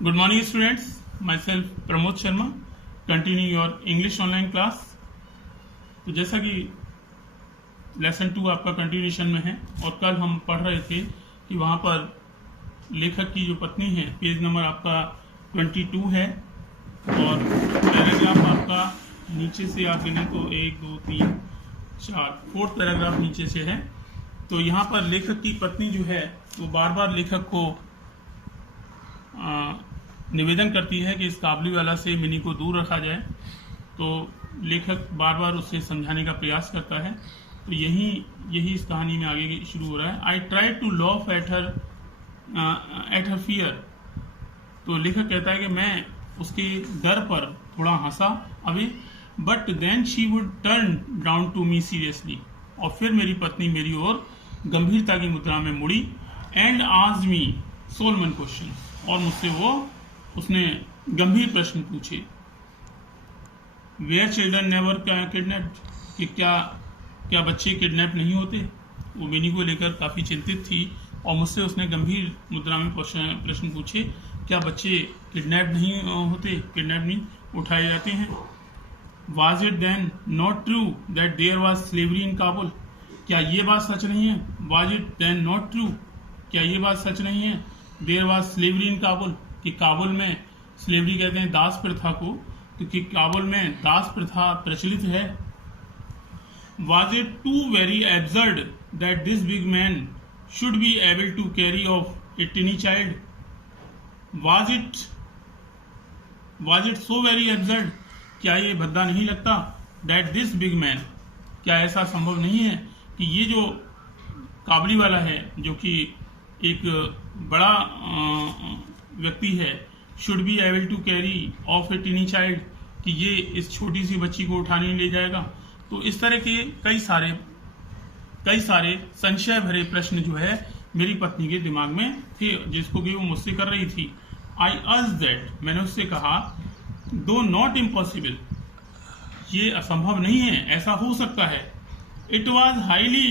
Good morning, students. Myself Pramod Sharma, continuing your English online class. तो जैसा कि lesson 2 आपका कंटिन्यूशन में है और कल हम पढ़ रहे थे कि वहाँ पर लेखक की जो पत्नी है, पेज नंबर आपका 22 है और पैराग्राफ आपका नीचे से आप गिने तो 1 2 3 4 फोर्थ पैराग्राफ नीचे से है। तो यहाँ पर लेखक की पत्नी जो है वो बार बार लेखक को निवेदन करती है कि इस काबुलीवाला से मिनी को दूर रखा जाए। तो लेखक बार बार उससे समझाने का प्रयास करता है। तो यही इस कहानी में आगे शुरू हो रहा है। I try to laugh at her fear. तो लेखक कहता है कि मैं उसके डर पर थोड़ा हंसा अभी, but then she would turn down to me seriously. और फिर मेरी पत्नी मेरी ओर गंभीरता की मुद्रा में मुड़ी and asked me Solomon question. और मुझसे उसने गंभीर प्रश्न पूछे। वेयर चिल्ड्रन नेवर किडनैप्ड, कि क्या बच्चे किडनैप नहीं होते। वो मिनी को लेकर काफ़ी चिंतित थी और मुझसे उसने गंभीर मुद्रा में प्रश्न पूछे, क्या बच्चे किडनैप नहीं होते, किडनैप नहीं उठाए जाते हैं। Was it then not true that there was slavery in Kabul, क्या ये बात सच नहीं है। Was it then not true, क्या ये बात सच नहीं है। There was slavery in Kabul, कि काबुल में स्लेवरी कहते हैं दास प्रथा को, क्योंकि काबुल में दास प्रथा प्रचलित है। Was it too very absurd that this big man should be able to carry off a tiny child? Was it so very absurd? क्या ये भद्दा नहीं लगता that this big man, क्या ऐसा संभव नहीं है कि ये जो काबुली वाला है, जो कि एक बड़ा व्यक्ति है, should be able to carry off a tiny child, कि ये इस छोटी सी बच्ची को उठाने ले जाएगा। तो इस तरह के कई सारे संशय भरे प्रश्न जो है मेरी पत्नी के दिमाग में थे, जिसको कि वो मुझसे कर रही थी। आई आस्क्ड दैट, मैंने उससे कहा, दो नॉट इम्पॉसिबल, ये असंभव नहीं है, ऐसा हो सकता है। इट वॉज हाईली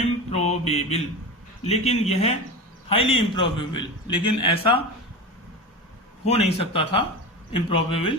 इम्प्रोबेबल, लेकिन यह हाईली इम्प्रोबेबल, लेकिन ऐसा हो नहीं सकता था। इम्प्रोबेबल,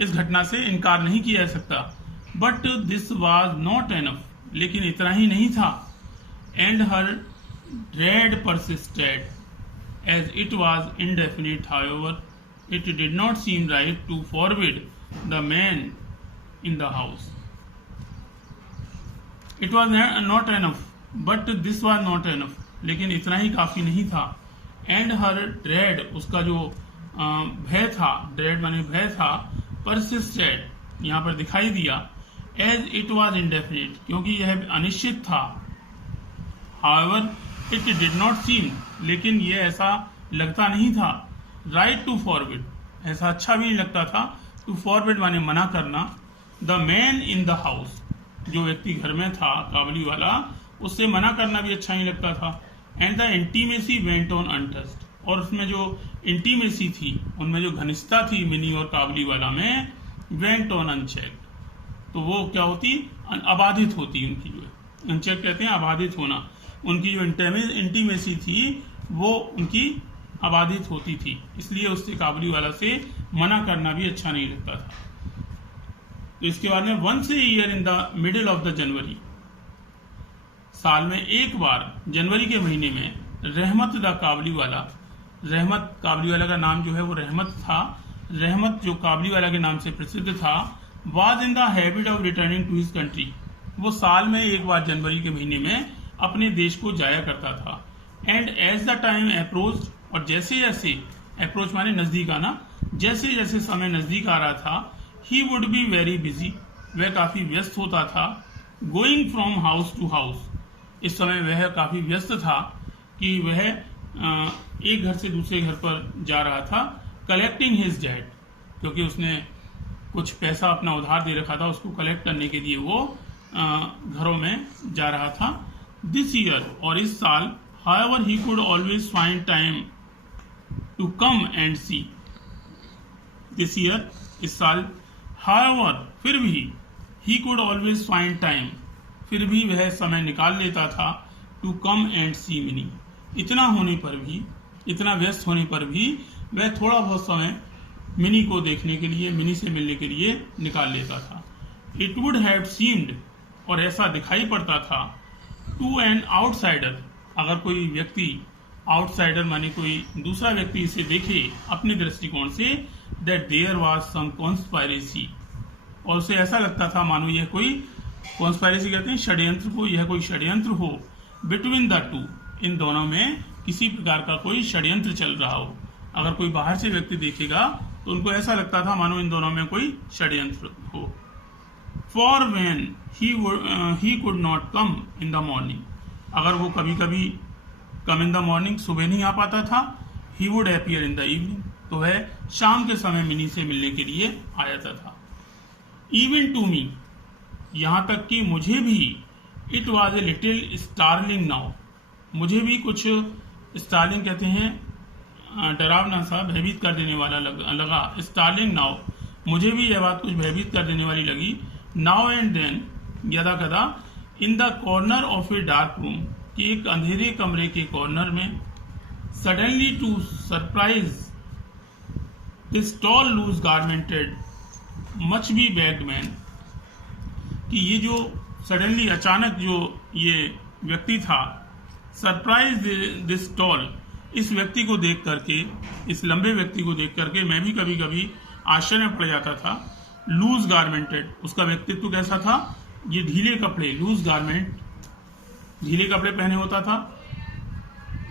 इस घटना से इनकार नहीं किया जा सकता। But this was not enough, लेकिन इतना ही नहीं था। And her dread persisted as it was indefinite, however it did not seem right to forbid the man in the house. It was not enough, but this was not enough, लेकिन इतना ही काफी नहीं था। एंड हर ड्रेड, उसका जो भय था, dread माने भय था, परसिस्टेड यहाँ पर दिखाई दिया, एज इट वॉज इंडेफिनिट, क्योंकि यह अनिश्चित था। हाउएवर इट डिड नॉट सीम, लेकिन यह ऐसा लगता नहीं था। राइट टू फॉरबिड, ऐसा अच्छा भी नहीं लगता था। टू फॉरबिड माने मना करना। The man in the house, जो व्यक्ति घर में था काबुली वाला, उससे मना करना भी अच्छा नहीं लगता था। And the intimacy went on untouched, और उसमें जो इंटीमेसी थी, उनमें जो घनिष्ठता थी मिनी और काबुली वाला में, वेंट ऑन अनचेक्ड, तो वो क्या होती, अबाधित होती। उनकी जो है अनचेक कहते हैं अबाधित होना, उनकी जो इंटीमेसी थी वो उनकी अबाधित होती थी। इसलिए उससे काबुली वाला से मना करना भी अच्छा नहीं लगता था। तो इसके बाद में once a year in the middle of the January, साल में एक बार जनवरी के महीने में, रहमत द काबुली वाला, रहमत काबुली वाला का नाम जो है वो रहमत था, रहमत जो काबुली वाला के नाम से प्रसिद्ध था, was in the habit of returning to his country, वो साल में एक बार जनवरी के महीने में अपने देश को जाया करता था। And as the time approach, और जैसे जैसे अप्रोच माने नजदीक आना, जैसे जैसे समय नजदीक आ रहा था, he would be very busy, वह काफी व्यस्त होता था। Going from house to house, इस समय वह काफी व्यस्त था कि वह एक घर से दूसरे घर पर जा रहा था। कलेक्टिंग हिज डेट, क्योंकि उसने कुछ पैसा अपना उधार दे रखा था, उसको कलेक्ट करने के लिए वो घरों में जा रहा था। दिस ईयर, और इस साल, however he could always find time to come and see. This year, इस साल, हाउएवर, फिर भी, he could always find time, फिर भी वह समय निकाल लेता था, to come and see Mini, इतना होने पर भी, इतना व्यस्त होने पर भी वह थोड़ा बहुत समय मिनी को देखने के लिए, मिनी से मिलने के लिए निकाल लेता था। इट वुड हैव सीम्ड, और ऐसा दिखाई पड़ता था, टू एन आउटसाइडर, अगर कोई व्यक्ति आउटसाइडर माने कोई दूसरा व्यक्ति इसे देखे अपने दृष्टिकोण से, that there was some conspiracy, और उसे ऐसा लगता था मानो यह कोई कॉन्स्पायरेसी कहते हैं षड्यंत्र को, यह कोई षड्यंत्र हो, बिटवीन द टू, इन दोनों में किसी प्रकार का कोई षड्यंत्र चल रहा हो। अगर कोई बाहर से व्यक्ति देखेगा तो उनको ऐसा लगता था मानो इन दोनों में कोई षड्यंत्र हो। For when he could not come in the morning, अगर वो कभी कभी कम इन द मॉर्निंग सुबह नहीं आ पाता था, he would appear in the evening, तो वह शाम के समय मिनी से मिलने के लिए आ जाता था। इवन टू मी, यहाँ तक कि मुझे भी, it was a little startling now, मुझे भी कुछ स्टार्लिंग कहते हैं डरावना सा, भयभीत कर देने वाला लगा। स्टार्लिंग नाउ, मुझे भी यह बात कुछ भयभीत कर देने वाली लगी। नाउ एंड देन, यदा कदा, in the corner of a dark room, कि एक अंधेरे कमरे के कॉर्नर में, suddenly to surprise this tall loose garmented much be bagged man, कि ये जो सडनली अचानक जो ये व्यक्ति था, सरप्राइज दिस टॉल, इस व्यक्ति को देख करके, इस लंबे व्यक्ति को देख करके मैं भी कभी कभी आश्चर्य में पड़ जाता था। लूज गारमेंटेड, उसका व्यक्तित्व कैसा था, ये ढीले कपड़े, लूज गारमेंट, ढीले कपड़े पहने होता था।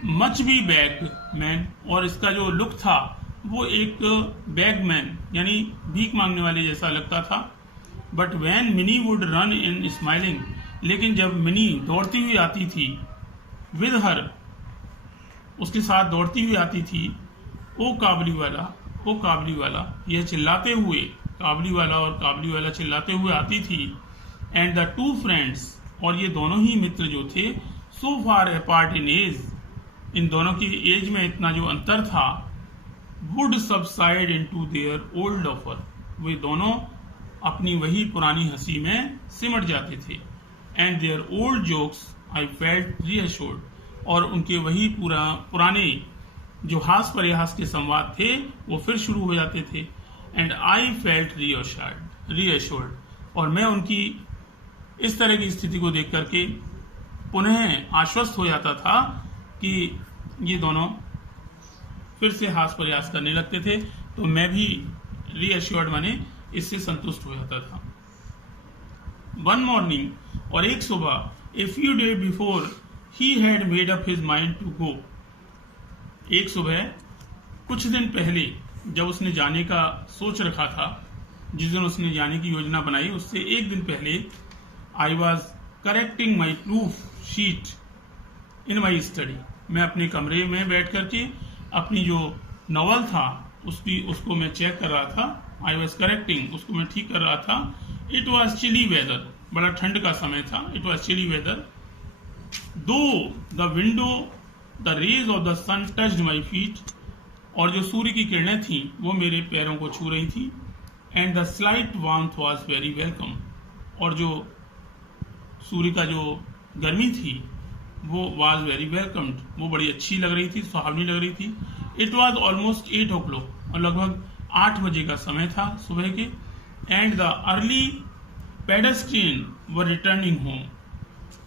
मच बी बैग मैन, और इसका जो लुक था वो एक बैग मैन यानी भीख मांगने वाले जैसा लगता था। But when mini would run in smiling, लेकिन जब मिनी दौड़ती हुई आती थी, विद हर, उसके साथ दौड़ती हुई आती थी, ओ काबली वाला, ओ काबली वाला, यह चिल्लाते हुए, काबली वाला और काबली वाला चिल्लाते हुए आती थी। एंड द टू फ्रेंड्स, और ये दोनों ही मित्र जो थे, सो फार अपार्ट इन एज, इन दोनों की एज में इतना जो अंतर था, would subside into their old offer, वे दोनों अपनी वही पुरानी हंसी में सिमट जाते थे। And their old jokes I felt reassured, और उनके वही पुराने जो हास परिहास के संवाद थे वो फिर शुरू हो जाते थे। एंड आई फेल्ट रीअश्योर्ड, और मैं उनकी इस तरह की स्थिति को देख करके पुनः आश्वस्त हो जाता था कि ये दोनों फिर से हास परिहास करने लगते थे, तो मैं भी रीअश्योर्ड माने इससे संतुष्ट हो जाता था। वन मॉर्निंग, और एक सुबह, a few day before he had made up his mind to go, एक सुबह कुछ दिन पहले जब उसने जाने का सोच रखा था, जिस दिन उसने जाने की योजना बनाई उससे एक दिन पहले, I was correcting my proof sheet in my study, मैं अपने कमरे में बैठ करके अपनी जो नॉवल था उसको मैं चेक कर रहा था। आई वॉज करेक्टिंग, उसको मैं ठीक कर रहा था। इट वॉज चिली वेदर, बड़ा ठंड का समय था। It was chilly weather, though the window the rays of the sun touched my feet, और जो सूर्य की किरणें थी वो मेरे पैरों को छू रही थी। And the slight warmth was very welcome, और जो सूर्य का जो गर्मी थी वो वॉज वेरी वेलकम्ड, वो बड़ी अच्छी लग रही थी, सुहावनी लग रही थी। इट वॉज ऑलमोस्ट 8 o'clock, और लगभग 8 बजे का समय था सुबह के। And the early pedestrian were returning home,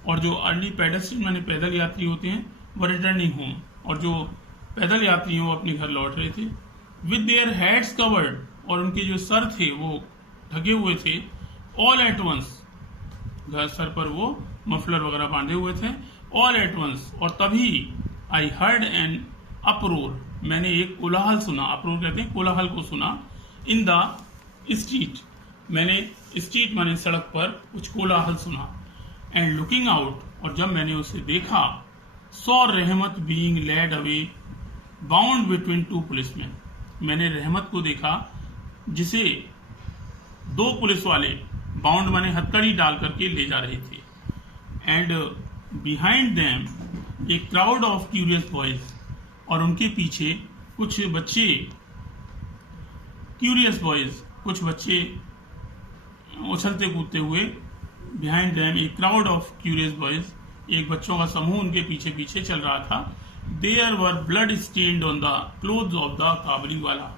और जो अर्ली पेडेस्ट्रियन माने पैदल यात्री होते हैं वो रिटर्निंग होम, और जो पैदल यात्री हैं वो अपने घर लौट रहे थे। विद देयर हेड्स कवर्ड, और उनके जो सर थे वो ढके हुए थे। ऑल एट वंस, सर पर वो मफलर वगैरह बांधे हुए थे। ऑल एट वंस, और तभी आई हर्ड एन अपरोर, मैंने एक कोलाहल सुना, अपरोर कहते हैं कोलाहल को सुना। इन द स्ट्रीट, मैंने स्ट्रीट माने सड़क पर कुछ कोलाहल सुना। एंड लुकिंग आउट, और जब मैंने उसे देखा, saw Rahmat being led away bound between two policeman, मैंने रहमत को देखा जिसे 2 पुलिस वाले बाउंड माने हथकड़ी डाल करके ले जा रहे थे। And behind them a crowd of curious boys, और उनके पीछे कुछ बच्चे, क्यूरियस बॉयज, कुछ बच्चे उछलते कूदते हुए। Behind them a crowd of curious boys, एक बच्चों का समूह उनके पीछे पीछे चल रहा था। There were blood stained on the clothes of the Kabuliwala,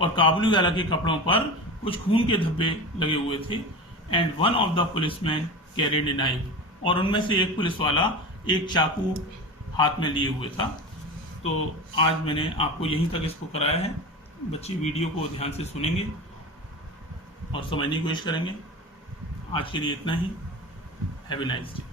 और काबुली वाला के कपड़ों पर कुछ खून के धब्बे लगे हुए थे। And one of the policeman carried a knife, और उनमें से एक पुलिस वाला एक चाकू हाथ में लिए हुए था। तो आज मैंने आपको यहीं तक इसको कराया है। बच्चे वीडियो को ध्यान से सुनेंगे और समझने की कोशिश करेंगे। आज के लिए इतना ही। Have a nice day.